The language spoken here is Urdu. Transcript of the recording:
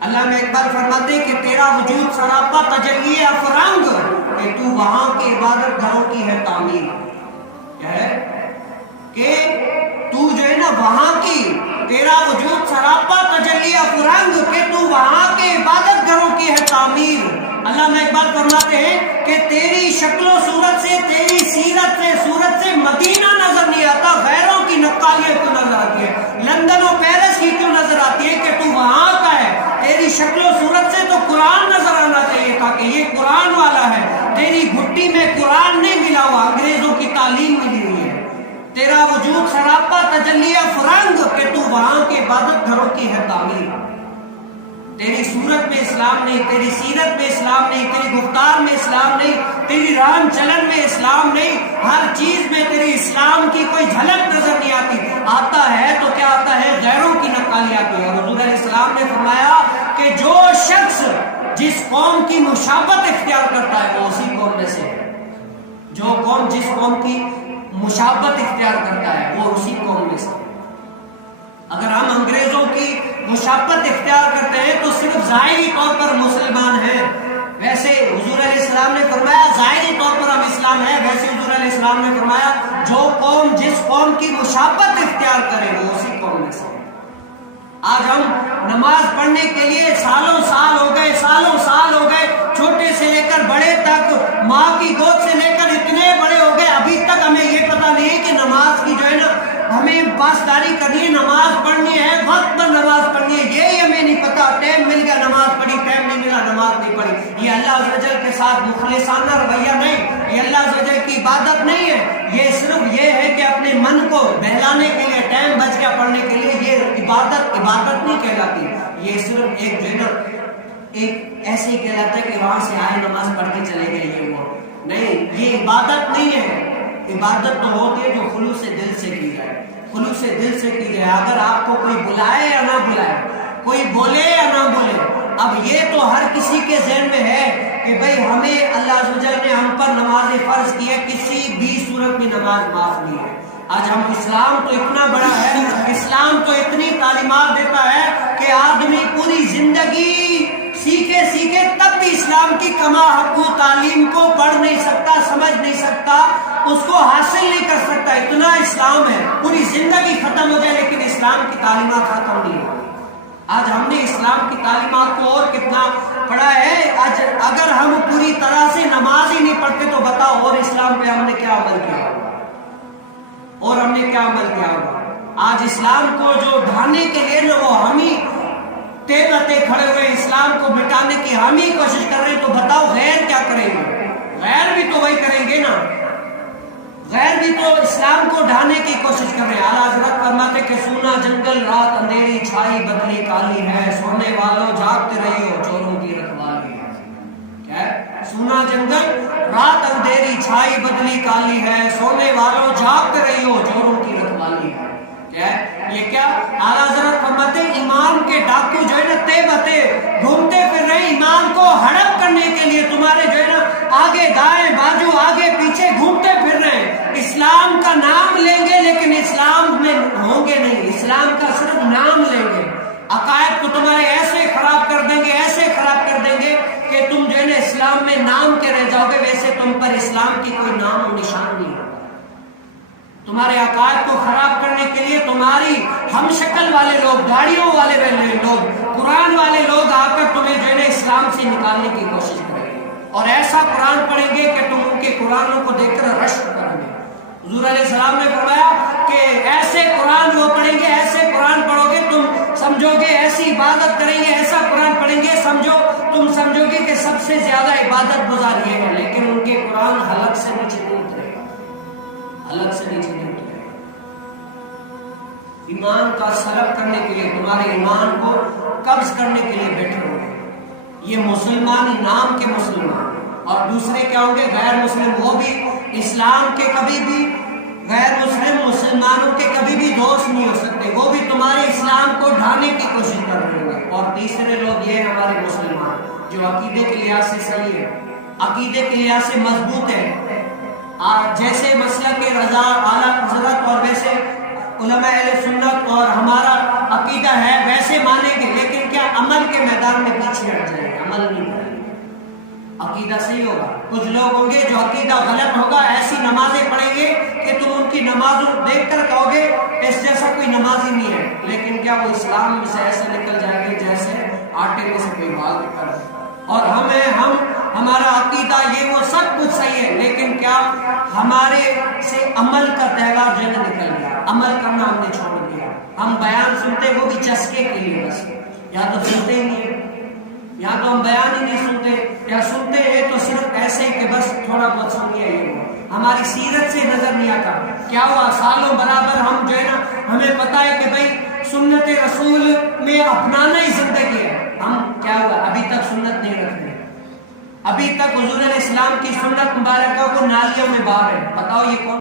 اللہ میں اقبال فرماتے ہیں کہ تیرا وجود سراپا تجلی افرنگ کہ تو وہاں کے عبادت گھروں کی ہے تعمیر. کیا ہے کہ تو جو ہے نا وہاں کی، تیرا وجود سراپا تجلی افرنگ کہ تو وہاں کے عبادت گھروں کی ہے تعمیر. اللہ میں اقبال فرماتے ہیں کہ تیری شکل و صورت سے، تیری سیرت سے، صورت سے مدینہ نظر نہیں آتا، غیروں کی نقالیاں کیوں نظر آتی ہے، لندن و پیرس کی کیوں نظر آتی ہے کہ تو وہاں کا ہے. تیری شکل و صورت سے تو قرآن نظر آنا چاہیے تھا کہ یہ قرآن والا ہے. تیری گھٹی میں قرآن نہیں ملا ہوا، انگریزوں کی تعلیم ملی ہوئی ہے. تیرا وجود سراپا تجلی افرنگ کہ تو وہاں کے عبادت گھروں کی ہے تعمیر. تیری صورت میں اسلام نہیں، تیری سیرت میں اسلام نہیں، تیری گفتار میں اسلام نہیں، تیری رہن چلن میں اسلام نہیں، ہر چیز میں تیری اسلام کی کوئی جھلک نظر نہیں آتی. آتا ہے تو کیا آتا ہے، غیروں کی نقالی آتی ہے. حضور علیہ السلام نے فرمایا کہ جو شخص جس قوم کی مشابہت اختیار کرتا ہے وہ اسی قوم میں سے ہے. جو قوم جس قوم کی مشابہت اختیار کرتا ہے وہ اسی قوم میں سے. اگر ہم انگریزوں کی مشابہت اختیار کرتے ہیں تو صرف ظاہری طور پر مسلمان ہیں. ویسے حضور علیہ السلام نے فرمایا ظاہری طور پر ہم اسلام ہیں، ویسے حضور علیہ السلام نے فرمایا جو قوم جس قوم کی مشابہت اختیار کرے وہ اسی قوم میں سے. آج ہم نماز پڑھنے کے لیے سالوں سال ہو گئے، چھوٹے سے لے کر بڑے تک، ماں کی گود سے لے کر اتنے بڑے ہو گئے، ابھی تک ہمیں یہ پتہ نہیں ہے کہ نماز کی جو ہے نا ہمیں پاسداری کرنی ہے، نماز پڑھنی ہے، وقت پر نماز پڑھنی ہے، یہی ہمیں نہیں پتا. ٹائم مل گیا نماز پڑھی، ٹائم نہیں ملا نماز نہیں پڑھی. یہ اللہ عز و جل کے ساتھ مخلصانہ رویہ نہیں، یہ اللہ عز و جل کی عبادت نہیں ہے. یہ صرف یہ ہے کہ اپنے من کو بہلانے کے لیے، ٹائم بچ گیا پڑھنے کے لیے، یہ عبادت نہیں کہلاتی. یہ صرف ایک جو ہے نا ایک ایسے ہی کہلاتا ہے کہ وہاں سے آئے نماز پڑھ کے چلے گئے، یہ وہ نہیں. یہ عبادت نہیں ہے. عبادت تو ہوتی ہے جو خلوص دل سے کی جائے، خلوص دل سے کی جائے. اگر آپ کو کوئی بلائے یا نہ بلائے، کوئی بولے یا نہ بولے، اب یہ تو ہر کسی کے ذہن میں ہے کہ بھئی ہمیں اللہ عز و جل نے ہم پر نماز فرض کی ہے، کسی بھی صورت میں نماز معاف نہیں ہے. آج ہم اسلام تو اتنا بڑا ہے، اسلام تو اتنی تعلیمات دیتا ہے کہ آدمی پوری زندگی سیکھے تب بھی اسلام کی کما حقو تعلیم کو پڑھ نہیں سکتا، سمجھ نہیں سکتا، اس کو حاصل نہیں کر سکتا. اتنا اسلام ہے، پوری زندگی ختم ہو جائے لیکن اسلام کی تعلیمات ختم نہیں ہو. آج ہم نے اسلام کی تعلیمات کو اور کتنا پڑھا ہے. آج اگر ہم پوری طرح سے نماز ہی نہیں پڑھتے تو بتاؤ اور اسلام پہ ہم نے کیا عمل کیا ہوگا، اور ہم نے کیا عمل کیا ہوگا. آج اسلام کو جو ڈھانے کے لیے نا وہ ہم ہی تیبتے کھڑے ہوئے، اسلام کو مٹانے کی ہم ہی کوشش کر رہے ہیں. تو بتاؤ غیر کیا کریں گے؟ غیر بھی تو وہی کریں گے نا، غیر بھی تو اسلام کو ڈھانے کی کوشش کر رہے ہیں. اعلیٰ حضرت فرماتے کہ سونا جنگل رات اندھیری چھائی بدلی کالی ہے، سونے والوں جاگتے رہی ہو چوروں کی رکھوالی ہے. کیا ہے؟ سونا جنگل رات اندھیری چھائی بدلی کالی ہے، سونے والوں جاگتے رہی ہو چوروں کی رکھوالی ہے. کیا ہے یہ؟ کیا اعلیٰ حضرت فرماتے ایمان کے ڈاکو جو ہے نا تیبتے گھومتے پھر رہے، ایمان کو ہڑپ کرنے کے لیے تمہارے جو ہے نا آگے دائیں بازو آگے پیچھے گھومتے پھر رہے ہیں. اسلام کا نام لیں گے لیکن اسلام میں ہوں گے نہیں، اسلام کا صرف نام لیں گے. عقائد کو تمہارے ایسے خراب کر دیں گے، ایسے خراب کر دیں گے کہ تم جو ہے نا اسلام میں نام کے رہ جاؤ گے، ویسے تم پر اسلام کی کوئی نام و نشان نہیں ہے. تمہارے عقائد کو خراب کرنے کے لیے تمہاری ہم شکل والے لوگ، داڑھیوں والے لوگ، قرآن والے لوگ آ کر تمہیں جو ہے نا اسلام سے نکالنے کی کوشش کریں گے اور ایسا قرآن پڑھیں گے کہ تم ان کے قرآنوں کو دیکھ کر رشک کرو گے. حضور علیہ السلام نے فرمایا کہ ایسے قرآن وہ پڑھیں گے، ایسے قرآن پڑھو گے تم سمجھو گے، ایسی عبادت کریں گے، ایسا قرآن پڑھیں گے تم سمجھو گے کہ سب سے زیادہ عبادت گزار یہ ہے، لیکن ان کے قرآن حلق سے نیچے نہیں اترے گا، حلق سے نیچے نہیں اترے گا. ایمان کا سلب کرنے کے لیے، تمہارے ایمان کو قبض کرنے کے لیے بیٹھے ہوں گے یہ مسلمان نام کے مسلمان، اور دوسرے کیا ہوں گے؟ غیر مسلم. وہ بھی اسلام کے کبھی بھی، غیر مسلم مسلمانوں کے کبھی بھی دوست نہیں ہو سکتے، وہ بھی تمہارے اسلام کو ڈھانے کی کوشش کر رہے ہوں گے. اور تیسرے لوگ یہ ہیں ہمارے مسلمان جو عقیدے کے لحاظ سے صحیح ہے، عقیدے کے لحاظ سے مضبوط ہے، جیسے مسلک رضا اعلیٰ حضرت اور ویسے علماء اہل سنت اور ہمارا عقیدہ ہے ویسے مانیں گے، لیکن کیا عمل کے میدان میں پیچھے ہٹ جائیں گے، عمل نہیں کریں گے۔ عقیدہ صحیح ہوگا، کچھ لوگ ہوں گے جو عقیدہ غلط ہوگا، ایسی نمازیں پڑھیں گے کہ تم ان کی نمازوں دیکھ کر کہو گے اس جیسا کوئی نماز ہی نہیں ہے، لیکن کیا وہ اسلام میں سے ایسے نکل جائیں گے جیسے آٹے میں سے کوئی بال نکل۔ اور ہمارا عقیدہ یہ وہ سب کچھ صحیح ہے، لیکن کیا ہمارے سے عمل کا تہوار جو ہے نکل گیا، عمل کرنا ہم نے چھوڑ دیا۔ ہم بیان سنتے وہ بھی چسکے کے لیے بس، یا تو سنتے ہی نہیں، یا تو ہم بیان ہی نہیں سنتے، یا سنتے ہیں تو صرف ایسے ہی کہ بس تھوڑا بہت سنیے، یہ ہماری سیرت سے نظر نہیں آتا۔ کیا ہوا سالوں برابر ہم جو ہے نا، ہمیں پتا ہے کہ بھائی سنت رسول میں اپنانا ہی زندگی ہے، ہم کیا ہوا ابھی تک سنت نہیں رکھتے، ابھی تک حضور علیہ السلام کی سنت مبارکہ کو نالیوں میں بہا رہے ہیں۔ بتاؤ یہ کون